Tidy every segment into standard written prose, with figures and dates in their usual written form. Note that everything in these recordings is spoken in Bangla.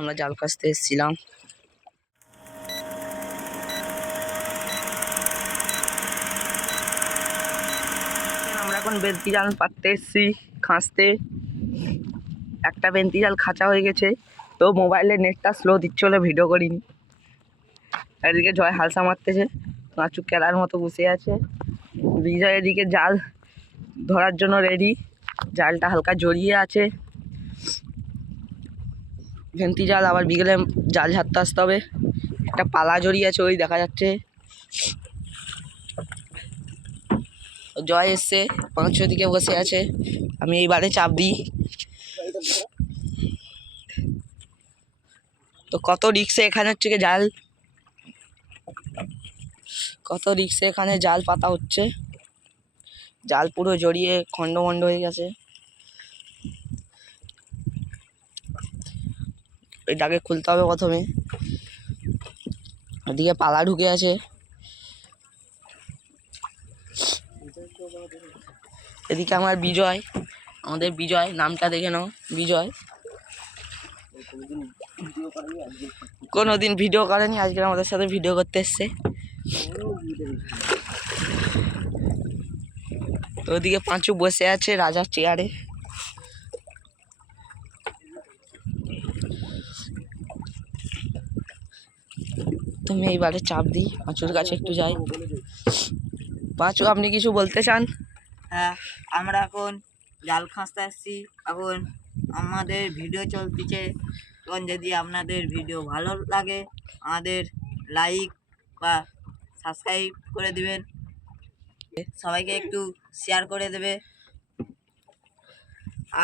আমরা জাল কাছতে এসেছিলাম। আমরা এখন বেন্তি জাল পাততে এসেছি খাঁচতে। একটা বেন্তি জাল খাঁচা হয়ে গেছে, তো মোবাইলের নেটটা স্লো দিচ্ছিল, ভিডিও করিনি। এদিকে জয় হালসা মারতেছে, পাঁচু কেলার মতো বসে আছে। বিজয় এদিকে জাল ধরার জন্য রেডি, জালটা হালকা জড়িয়ে আছে। ভেন্তি জাল আবার বিকেলে জাল ঝাড়তে আসতে হবে। একটা পালা জড়িয়ে আছে, ওই দেখা যাচ্ছে। জয় এসছে, পাঁচ দিকে বসে আছে, আমি এইবারে চাপ দিই। তো কত রিক্সে এখানে হচ্ছে জাল, কত রিক্সে এখানে জাল পাতা হচ্ছে। জাল পুরো জড়িয়ে খন্ড মন্ড হয়ে গেছে। এটাকে খুলতে হবে প্রথমে। ওদিকে পালা ঢুকে আছে। এদিকে আমার বিজয়, আমাদের বিজয়, নামটা দেখে নাও, বিজয়। কোনোদিন ভিডিও করেনি, আজকে আমাদের সাথে ভিডিও করতে এসছে। ওদিকে পাঁচু বসে আছে রাজার চেয়ারে। তুমি এইবারে চাপ দিই, পাঁচুর কাছে একটু যাই। পাঁচু, আপনি কিছু বলতে চান? হ্যাঁ, আমরা এখন জাল খাঁচতে আসছি। এখন আমাদের ভিডিও চলতেছে। এখন যদি আপনাদের ভিডিও ভালো লাগে, আমাদের লাইক বা সাবস্ক্রাইব করে দিবেন, সবাইকে একটু শেয়ার করে দেবে।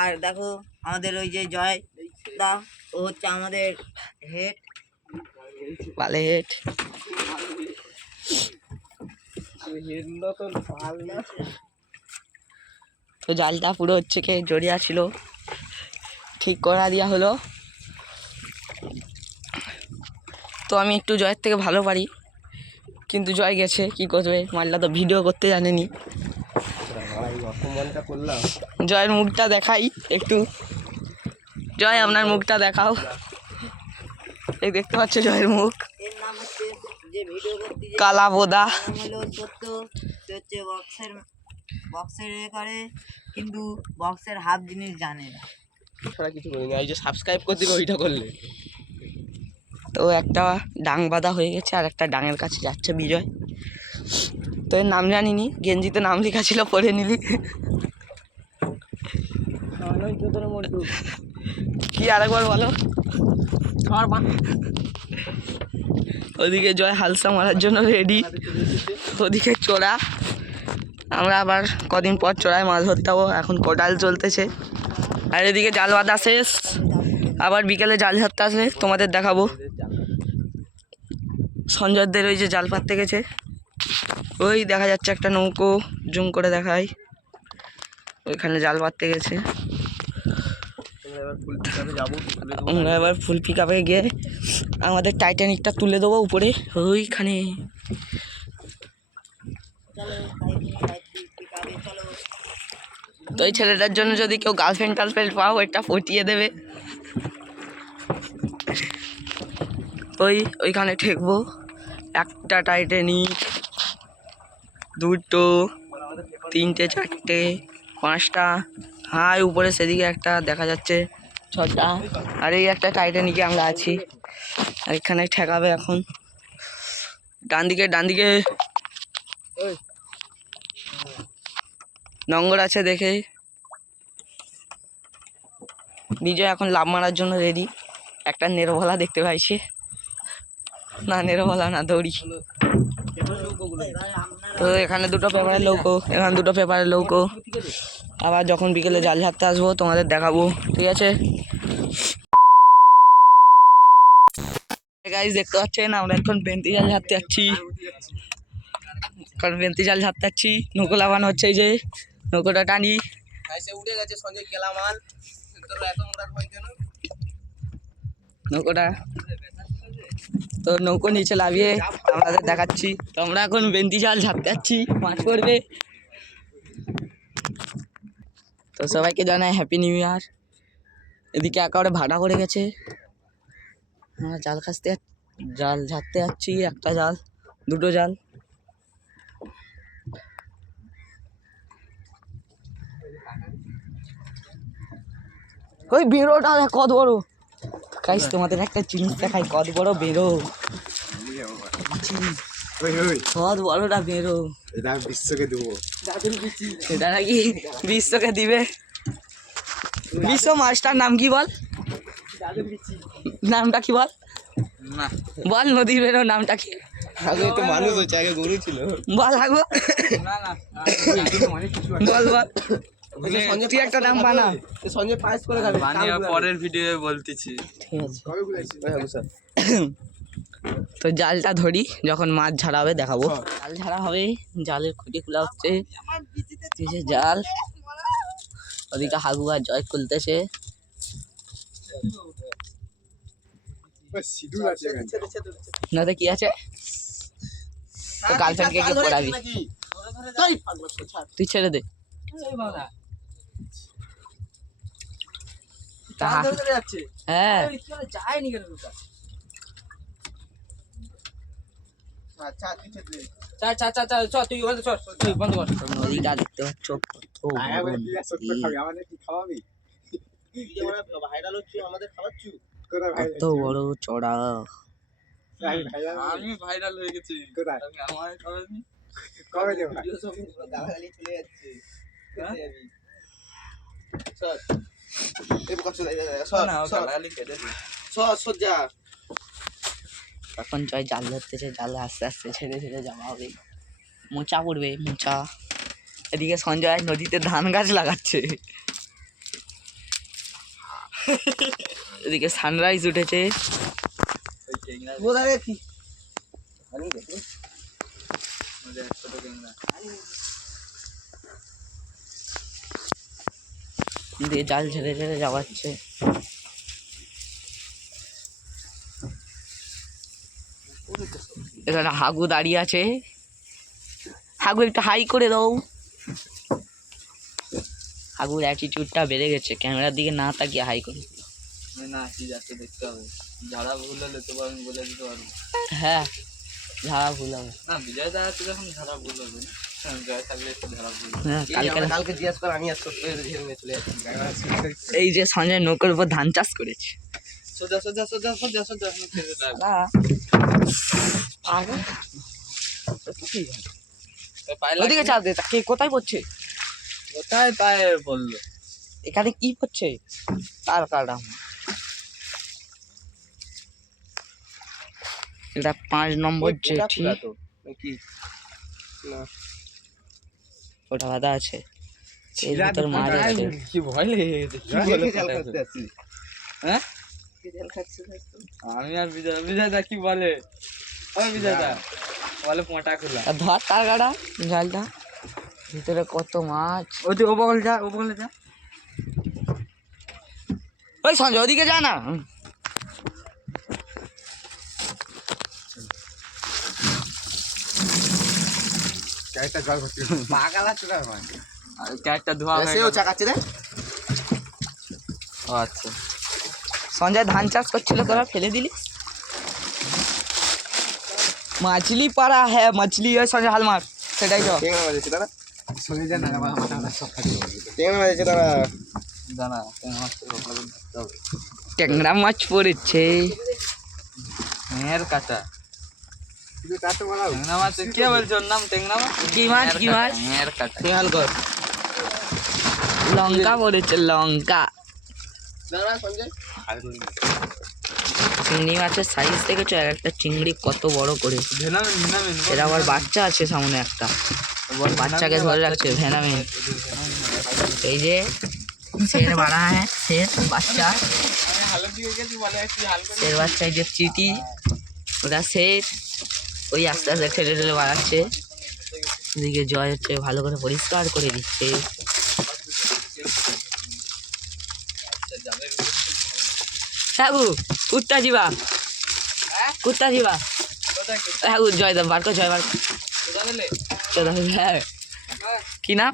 আর দেখো আমাদের ওই যে জয় দা, ও হচ্ছে আমাদের হেড, পালে হেড। তো জালটা পুরো হচ্ছে কি জড়িয়া ছিল, ঠিক করা দেওয়া হলো। তো আমি একটু জয়ের থেকে ভালো পারি, কিন্তু জয় গেছে কি করবে, মাল্লা তো ভিডিও করতে জানেনি। জয়ের মুখটা দেখাই একটু। জয়, আপনার মুখটা দেখাও। এই দেখতে পাচ্ছ জয়ের মুখ, এর নাম হচ্ছে যে ভিডিও করতে কালা বোদা। হলো সত্য। সে হচ্ছে বক্সের এ করে, কিন্তু বক্সের হাফ জিনিস জানে না। কিছু করিনি, এই যে সাবস্ক্রাইব করে দিবে ওইটা করলে। তো একটা ডাং বাঁধা হয়ে গেছে, আর একটা ডাঙের কাছে যাচ্ছে বিজয়। তো এর নাম জানিনি, গেঞ্জিতে নাম লেখা ছিল, পড়ে নিলি। কি আরেকবার বলো। ওদিকে জয় হালসা মারার জন্য রেডি, ওদিকে চোরা। আমরা আবার কদিন পর চোরায় মাছ ধরতে যাবো, এখন কোটাল চলতেছে। আর এদিকে জাল বাঁধা শেষ, আবার বিকেলে জাল ধরতে আসলে তোমাদের দেখাবো। সঞ্জয়দের ওই যে জাল পাততে গেছে, ওই দেখা যাচ্ছে একটা নৌকো, জুম করে দেখাই, ওইখানে জাল পাততে গেছে। আমরা এবার ফুল পিক আপে গিয়ে আমাদের টাইটানিকটা তুলে দেবো উপরে ওইখানে। তো এই ছেলেটার জন্য যদি কেউ গার্লফ্রেন্ড পাও, এটা পটিয়ে দেবে। ওইখানে ঠেকবো। একটা টাইটানিক, দুটো, তিনটে, চারটে, পাঁচটা, হাই উপরে সেদিকে একটা দেখা যাচ্ছে, ছটা। আর এই একটা টাইটানিকে আমরা আছি, আর এখানে ঠেকাবে এখন। ডান দিকে নোংর আছে দেখে। বিজয় এখন লাভ মারার জন্য রেডি। একটা নেরোভলা দেখতে পাইছে, না নেরোভলা না, দড়ি। তো এখানে দুটো পেপারের নৌকো, আবার যখন বিকেলে জাল ঝাড়তে আসবো তোমাদের দেখাবো, ঠিক আছে? গাইস, দেখতে পাচ্ছেন আমরা এখন বেন্তি জাল ঝাড়তে যাচ্ছি। নৌকো লাগানো হচ্ছে, এই যে নৌকোটা টানি। উঠে গেছে সঞ্জয় কেলামাল, নৌকোটা। তো নৌকো নিচে লাভিয়ে আমাদের দেখাচ্ছি। তো আমরা এখন বেন্তি জাল ঝাড়তে যাচ্ছি, মাছ পড়বে। তো সবাইকে জানাই হ্যাপি নিউ ইয়ার। এদিকে একেবারে ভাড়া করে গেছে, আমরা জাল জাল ঝাড়তে যাচ্ছি, একটা জাল, দুটো জাল। ওই বেরোটা দেখ কত বড় গাইস, তোমাদের একটা জিনিস দেখাই, কত বড় বেরো, কত বড়টা বেরো। এটা বিশ্বকে দেবো, এটা নাকি বিশ্বকে দিবে। বিশ্ব মাছটার নাম কি বল, নামটা কি বল, বল নদীর বেরো নামটা কি? আগে তো মানুষ হচ্ছে, আগে গরু ছিল। বল আগো, বল বল, তুই একটা নাম বানা। সঞ্জয় পাস করে খাবে, পরের ভিডিও বলতেছি। ঠিক আছে, তো জালটা ধরি, যখন মাছ ঝাড়া হবে দেখাবো। জাল ঝাড়া হবে, জালের খুঁটি খোলা হচ্ছে, জাল। ওদিকে হাগু আর জয় খুলতেছে। নদে কি আছে, গার্লফ্রেন্ডকে কি পড়াবি, তুই ছেড়ে দে। হ্যাঁ নদীটা দেখতে পাচ্ছ কত বড় নদী। কত বড় চড়া, আমি ভাইরাল হয়ে গেছি। আমার এখন জয় জাল ধরতেছে, জাল আস্তে আস্তে ছেড়ে ছেড়ে যাওয়া হবে, মোচা পড়বে মোচা। এদিকে সঞ্জয় নদীতে ধান গাছ লাগাচ্ছে, এদিকে সানরাইজ উঠেছে। দিয়ে জাল ছেড়ে ছেড়ে যাওয়াচ্ছে। এখানে হাগু দাঁড়িয়ে আছে, হাগু একটু হাই করে দাও। হাগুর অ্যাটিটিউডটা বেড়ে গেছে, ক্যামেরার দিকে না তাকিয়ে হাই করে। না কি যাচ্ছে দেখতে হবে, যারা ভুল হলে তো আমি বলে দিতে পারবো। হ্যাঁ ঝাড়া ভুল হবে না, বিজয় দাদা তো যখন ঝাড়া ভুল হবে না, জয় থাকলে একটু ঝাড়া ভুল হবে। হ্যাঁ, কালকে জিজ্ঞাস কর, আমি আর সত্যি চলে যাচ্ছি। এই যে সঞ্জয় নৌকার উপর ধান চাষ করেছে। সোজা সোজা সোজা সোজা সোজা এখন খেতে থাকবে। ওদিকে চাপ দে, কে কোথায় পড়ছে, কোথায় তাই বললো, এখানে কি পড়ছে তার কাটা। এটা 5 নম্বর জেঠি, ওটা বাধা আছে, এর ভিতর মাছ আছে। কি ভয় লেগে গেছে, কি বলে হ্যাঁ? আমি আর বিজয় দা কি বলে, ওই বিজয় দা বলে পোঁটা খোলা। আর ধর তার কাটা জালটা, ভিতরে কত মাছ। ওই তুই ও বগল যা, ও বগলে যা। ওই সঞ্জয় ওদিকে যা না। চারটা ধোয়া হয়ে গেল। চাকাচ্ছে রে, ও আচ্ছা, সঞ্জয় ধান চাষ করছিল, তোরা ফেলে দিলি। মাছলি পাড়া হ্যাঁ, মাছলি ওই সঞ্জয় হাল মার, সেটাই তো। টেংরা মাঝে দাদা, টেংরা মাঝে দাদা, জানা ট্যাংরা মাছ পড়েছে। মেয়ের কাটা টেংরা মাছ, কে বলছো ওর নাম টেংরা মাছ? কি মাছ, কি মাছ? মেয়ের কাটা। খেয়াল কর। লঙ্কা পড়েছে, লঙ্কা। সঞ্জয় চিংড়ি মাছের সাইজ দেখেছো, এক একটা চিংড়ি কত বড় করে। এর আবার বাচ্চা আছে সামনে একটা, বাচ্চাকে ধরে রাখছে ভেনামিন। এই যে শের বাড়া হ্যাঁ, শের বাচ্চা, শের বাচ্চা। এই যে চিটি, ওটা শের, ওই আস্তে আস্তে ঠেলে ঠেলে বাড়াচ্ছে। এদিকে জয় হচ্ছে ভালো করে পরিষ্কার করে দিচ্ছে। হ্যাঁ কুত্তা ଯିବା, কুত্তা ଯିବା। হ্যাঁ জয় দা বার কর, জয় বার কর। চোদা দিলে, হ্যাঁ কি নাম?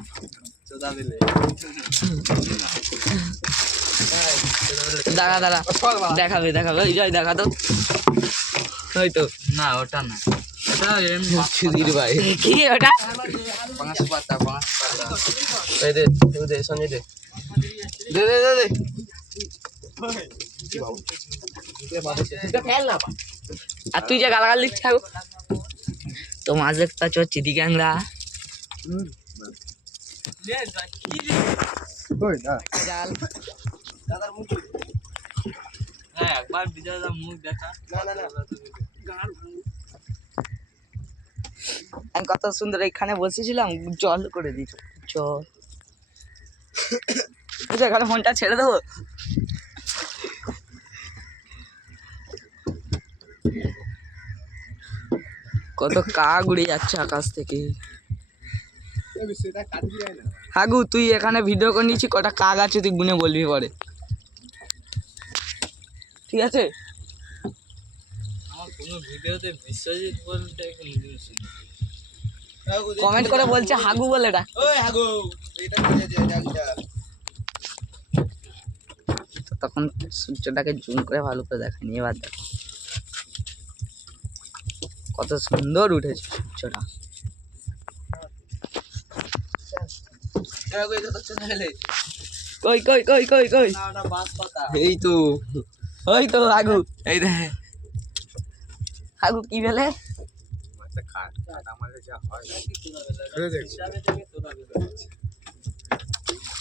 দাঁড়া দাঁড়া, দেখাবে দেখাবে, ওই জয় দেখা তো, ওই তো। না ওটা না, ওটা এমনি সুধীর ভাই কি ওটা? পাঁচ পাতা পাঁচ পাতা। এই দে দে সঞ্জয় দে দে দে দে দে কি বাবু এটা ফেল না আর তুই যে গালাগাল দিচ্ছিস ঠাকুর, তো মাছ দেখতে পাচ্ছ চিদি ক্যাংরা, জাল। দাদার মুখ হ্যাঁ একবার বিজয় দা মুখ দেখা। না না না আমি কত সুন্দর এখানে বসেছিলাম, জল করে দিচ্ছ জল। বুঝছো, এখানে ফোনটা ছেড়ে দেবো। কত কাক উড়ে যাচ্ছে আকাশ থেকে। হাগু তুই এখানে ভিডিও করে নিচ্ছি, কটা কাক আছে তুই গুনে বলবি পরে, ঠিক আছে? আমার কোনো ভিডিওতে বিশ্বজিৎ বলতে কোনো জিনিস নেই। কমেন্ট করে বলছে হাগু বলে ডাক। ওই হাগু এটা করে দে ডাকটা তো তখন সূর্যটাকে জুম করে ভালো করে দেখায়নি, এবার দেখো কত সুন্দর উঠেছে সূর্যটা। হাগু এটা তো চলে কই কই কই কই কই, না ওটা বাস পাতা এই তো, ওই তো হাগু, এই দে হাগু কি বলে?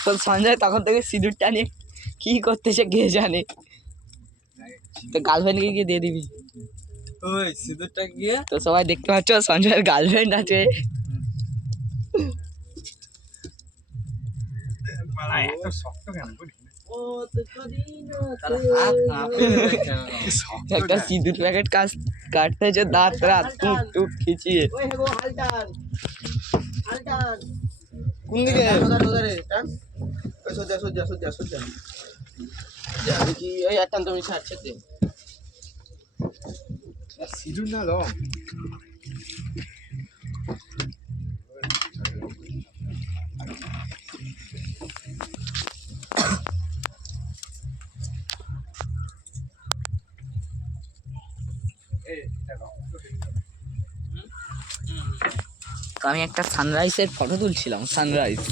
তো সঞ্জয় তখন থেকে সিঁদুরটা নিয়ে কি করতেছে কে জানে, তো গার্লফ্রেন্ডকে গিয়ে দিয়ে দিবি। ওই সিঁদুরটা গিয়ে তো সবাই দেখতে পাচ্ছ সঞ্জয়ের গার্লফ্রেন্ড আছে। একটা সিঁদুর প্যাকেট কাটতেছে দাঁত রাত টুক টুক খিচিয়ে। ওই হাগু হালটান কোন দিকে ওদারে টান ওই সজ্জা সজ্জা সজ্জা সজ্জা যা দেখি ওই আটান তুমি ছাড়ছে দে সিজুন না লো তো আমি একটা সানরাইজের ফটো তুলছিলাম, সানরাইজ।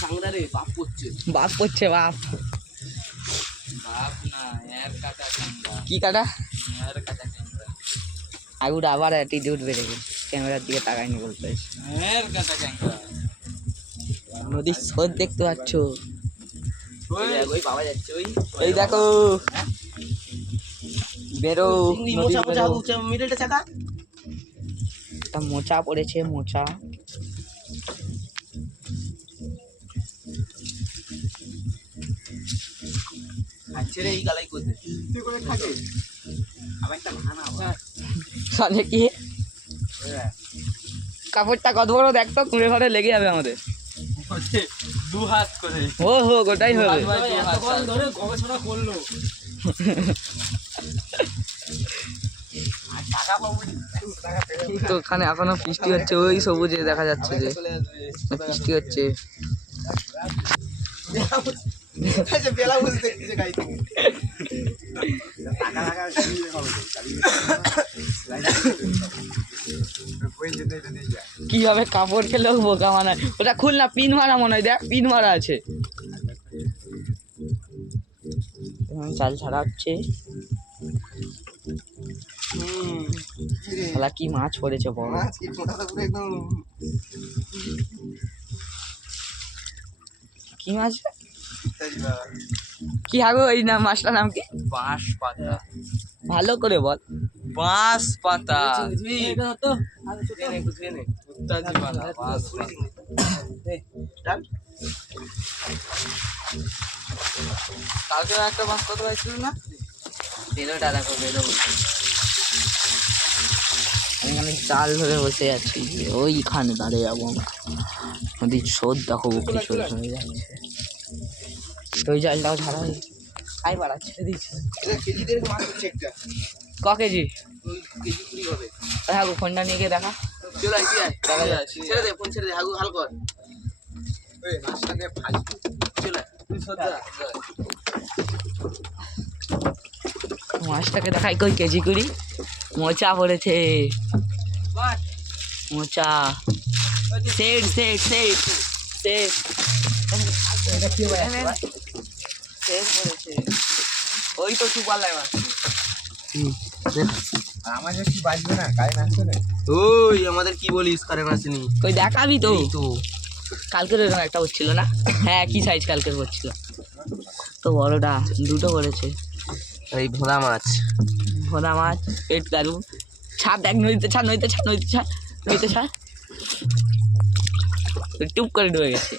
কাংড়া রে বাপ করছে বাপ করছে বাপ। বাপ না এর কাটা ক্যামেরা, কি কাটা? এর কাটা ক্যামেরা, আগুর আবার অ্যাটিটিউড বেড়ে গেছে, ক্যামেরার দিকে তাকায়নি বলতে। এর কাটা ক্যামেরা। নদীর স্রোত দেখতে পাচ্ছ, ওই বাবা যাচ্ছে ওই এই দেখো বেরো, চিংড়ি নদীর মোচা মোচা বেরো। উঠছে মিডলটা চাকা একটা মোচা পড়েছে, মোচা। আচ্ছা রে এই গালাই করতে তুই করে থাকে আবার একটা ভানা আবার সালে কি কাপড়টা কত বড় দেখতো, কুড়ে ঘরে লেগে যাবে আমাদের। ওতে দু হাত করে ও হো গোটাই হবে। এতক্ষণ ধরে গবেষণা করলো আর টাকা পাবো তো ওখানে এখনো বৃষ্টি হচ্ছে, ওই সবুজে দেখা যাচ্ছে যে চলে আসবে বৃষ্টি হচ্ছে। আচ্ছা বেলা বুঝতে কিছু গাই টাকা লাগা কিভাবে কাপড় ফেলেও বোকা মানায়, ওটা খুল না, পিন মারা মনে হয়, দেখ পিন মারা আছে। চাল ছাড়া হচ্ছে, শালা কি মাছ পড়েছে বড়। মাছ কি ফোটাটা পুরো একদম কি মাছ? কি হাগো এই না মাছটার নাম কি? বাঁশ পাতা, ভালো করে বল। বাঁশ পাতা, এটা তো একটু নে উত্তাজি পাতা, বাঁশ পাতা। কালকে একটা বাঁশ পাতা পাইছিল না? বেরোটা দেখো, বেরো। আমি এখানে জাল ধরে বসে আছি, ওইখানে দাঁড়িয়ে যাবো আমরা। নদীর স্রোত দেখো কি স্রোত হয়ে যাচ্ছে। তো ওই জালটাও ছাড়া হয়ে খাই বাড়া ছেড়ে দিচ্ছে। এটা কেজিদের মাছ হচ্ছে একটা ক কেজি? কেজি 20 হবে হ্যাঁ গো, ফোনটা নিয়ে গিয়ে দেখা। চলে আসি দেখা যাচ্ছে। ছেড়ে দে ফোন ছেড়ে দে হাগু হাল কর ওই মাছটাকে ভাজি চলে তুই সজ্জা মাছটাকে দেখাই, কই কেজি কুড়ি মোচা পড়েছে, মোচা set set set set set পড়েছে, ওই তো সুপারলাই মাছ। আমাদের কি বাজবে না কারেন্ট আসছে না? ওই আমাদের কি বলিস কারেন্ট আসেনি? কই দেখাবি তো, এই তো কালকের এরকম একটা হচ্ছিল না? হ্যাঁ কি সাইজ কালকের হচ্ছিল তো, বড়টা দুটো করেছে। এই ভোলা মাছ। ভোলা মাছ পেট দারুন। ছাদ দেখ, নদীতে ছাড়, নদীতে ছাড়, নদীতে ছাড়, নদীতে ছাড়, টুপ করে ডুবে গেছে।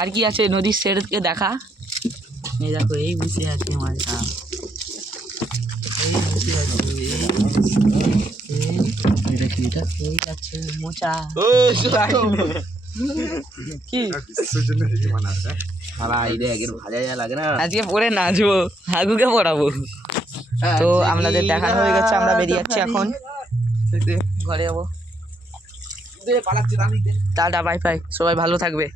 আর কি আছে নদীর সেটকে দেখা, এই দেখো এই বসে আছে মাছটা, এই বসে আছে, এই দেখি এটা এই যাচ্ছে মোচা। কি শালা এই রে আগের ভাজা যা লাগে না। আজকে পরে নাচবো, হাগুকে পড়াবো। তো আমাদের দেখানো হয়ে গেছে, আমরা বেরিয়ে যাচ্ছি এখন, ঘরে যাবো। টাটা বাই বাই, সবাই ভালো থাকবে।